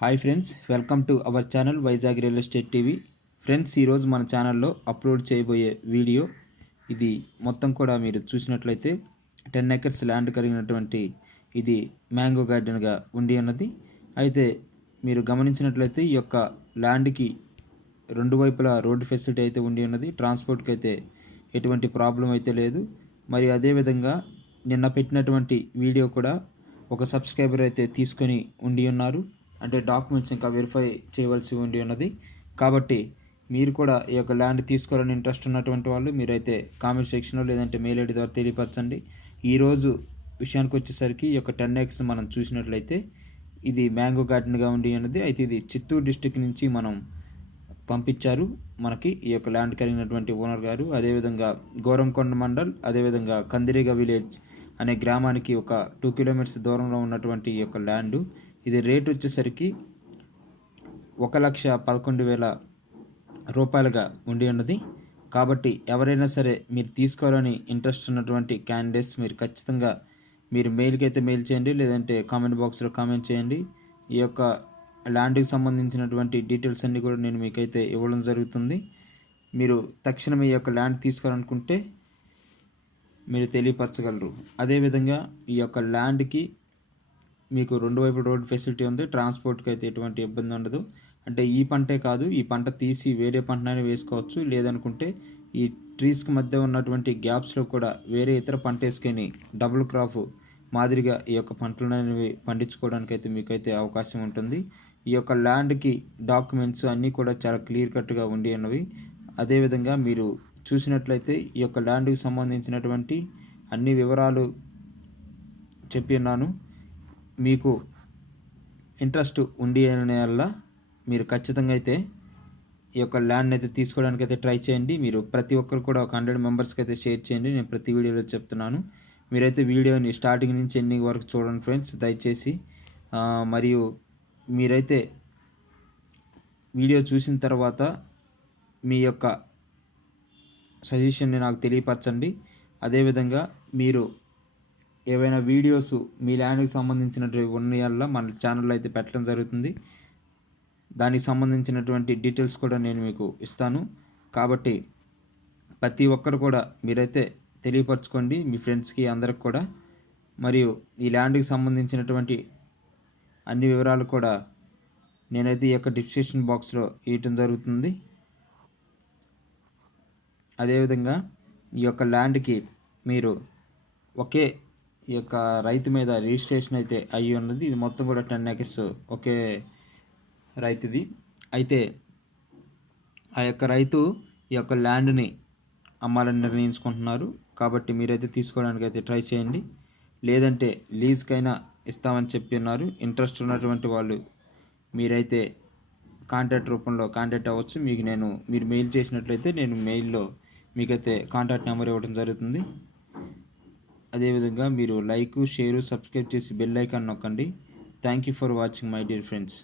Hi friends welcome to our channel Vizag real estate TV friends ఈరోజు మన ఛానల్లో upload చేయబోయే వీడియో ఇది మొత్తం కూడా మీరు చూసినట్లయితే టెన్ ఎకర్స్ ల్యాండ్ కలిగినటువంటి ఇది మ్యాంగో గార్డెన్గా ఉండి ఉన్నది. అయితే మీరు గమనించినట్లయితే ఈ యొక్క ల్యాండ్కి రెండు వైపులా రోడ్డు ఫెసిలిటీ అయితే ఉండి ఉన్నది. ట్రాన్స్పోర్ట్కి అయితే ఎటువంటి ప్రాబ్లం అయితే లేదు. మరి అదేవిధంగా నిన్న పెట్టినటువంటి వీడియో కూడా ఒక సబ్స్క్రైబర్ అయితే తీసుకొని ఉండి ఉన్నారు. అంటే డాక్యుమెంట్స్ ఇంకా వెరిఫై చేయవలసి ఉండి ఉన్నది. కాబట్టి మీరు కూడా ఈ యొక్క ల్యాండ్ తీసుకోవాలని ఇంట్రెస్ట్ ఉన్నటువంటి వాళ్ళు మీరైతే కామెంట్ సెక్షన్లో లేదంటే మెయిల్ ఐడి ద్వారా తెలియపరచండి. ఈరోజు విషయానికి వచ్చేసరికి ఈ యొక్క టెన్ ఎక్స్ మనం చూసినట్లయితే ఇది మ్యాంగో గార్డెన్గా ఉండి ఉన్నది. అయితే ఇది చిత్తూరు డిస్టిక్ నుంచి మనం పంపించారు. మనకి ఈ యొక్క ల్యాండ్ కలిగినటువంటి ఓనర్ గారు అదేవిధంగా గోరంకొండ మండల్ అదేవిధంగా కందిరిగ విలేజ్ అనే గ్రామానికి ఒక టూ కిలోమీటర్స్ దూరంలో ఉన్నటువంటి ఈ యొక్క ల్యాండ్. ఇది రేట్ వచ్చేసరికి ఒక లక్ష పదకొండు వేల రూపాయలుగా ఉండి ఉన్నది. కాబట్టి ఎవరైనా సరే మీరు తీసుకోవాలని ఇంట్రెస్ట్ ఉన్నటువంటి క్యాండిడేట్స్ మీరు ఖచ్చితంగా మీరు మెయిల్కి అయితే మెయిల్ చేయండి లేదంటే కామెంట్ బాక్స్లో కామెంట్ చేయండి. ఈ యొక్క ల్యాండ్కి సంబంధించినటువంటి డీటెయిల్స్ అన్నీ కూడా నేను మీకైతే ఇవ్వడం జరుగుతుంది. మీరు తక్షణం ఈ యొక్క ల్యాండ్ తీసుకోవాలనుకుంటే మీరు తెలియపరచగలరు. అదేవిధంగా ఈ యొక్క ల్యాండ్కి మీకు రెండు వైపు రోడ్ ఫెసిలిటీ ఉంది ట్రాన్స్పోర్ట్కి అయితే ఎటువంటి ఇబ్బంది ఉండదు. అంటే ఈ పంటే కాదు ఈ పంట తీసి వేరే పంటనైనా వేసుకోవచ్చు. లేదనుకుంటే ఈ ట్రీస్కి మధ్య ఉన్నటువంటి గ్యాప్స్లో కూడా వేరే ఇతర పంట వేసుకొని డబుల్ క్రాప్ మాదిరిగా ఈ యొక్క పంటలను అనేవి పండించుకోవడానికి అయితే మీకైతే అవకాశం ఉంటుంది. ఈ యొక్క ల్యాండ్కి డాక్యుమెంట్స్ అన్నీ కూడా చాలా క్లియర్ కట్గా ఉండి ఉన్నవి. అదేవిధంగా మీరు చూసినట్లయితే ఈ యొక్క ల్యాండ్కి సంబంధించినటువంటి అన్ని వివరాలు చెప్పి ఉన్నాను. మీకు ఇంట్రెస్ట్ ఉండి అనే వల్ల మీరు ఖచ్చితంగా అయితే ఈ యొక్క ల్యాండ్ అయితే తీసుకోవడానికి అయితే ట్రై చేయండి. మీరు ప్రతి ఒక్కరు కూడా ఒక హండ్రెడ్ మెంబర్స్కి అయితే షేర్ చేయండి. నేను ప్రతి వీడియోలో చెప్తున్నాను. మీరైతే వీడియోని స్టార్టింగ్ నుంచి ఎండింగ్ వరకు చూడండి ఫ్రెండ్స్. దయచేసి మరియు మీరైతే వీడియో చూసిన తర్వాత మీ యొక్క సజెషన్ని నాకు తెలియపరచండి. అదేవిధంగా మీరు ఏవైనా వీడియోస్ మీ ల్యాండ్కి సంబంధించినటువంటి ఉన్నాయల్లా మన ఛానల్లో అయితే పెట్టడం జరుగుతుంది. దానికి సంబంధించినటువంటి డీటెయిల్స్ కూడా నేను మీకు ఇస్తాను. కాబట్టి ప్రతి ఒక్కరు కూడా మీరైతే తెలియపరచుకోండి మీ ఫ్రెండ్స్కి అందరికి కూడా. మరియు ఈ ల్యాండ్కి సంబంధించినటువంటి అన్ని వివరాలు కూడా నేనైతే ఈ యొక్క డిస్క్రిప్షన్ బాక్స్లో ఇవ్వటం జరుగుతుంది. అదేవిధంగా ఈ యొక్క ల్యాండ్కి మీరు ఒకే ఈ యొక్క రైతు మీద రిజిస్ట్రేషన్ అయితే అయ్యి ఉన్నది. ఇది మొత్తం కూడా టెన్ ఎకర్స్ ఒకే రైతుది. అయితే ఆ యొక్క రైతు ఈ యొక్క ల్యాండ్ని అమ్మాలని నిర్ణయించుకుంటున్నారు. కాబట్టి మీరైతే తీసుకోవడానికి అయితే ట్రై చేయండి. లేదంటే లీజ్కైనా ఇస్తామని చెప్పి ఉన్నారు ఇంట్రెస్ట్ ఉన్నటువంటి వాళ్ళు మీరైతే కాంటాక్ట్ రూపంలో కాంటాక్ట్ అవ్వచ్చు. మీకు నేను మీరు మెయిల్ చేసినట్లయితే నేను మెయిల్లో మీకైతే కాంటాక్ట్ నెంబర్ ఇవ్వడం జరుగుతుంది. అదేవిధంగా మీరు లైక్ షేరు సబ్స్క్రైబ్ చేసి బెల్ ఐకాన్ నొక్కండి. Thank you for watching my dear friends.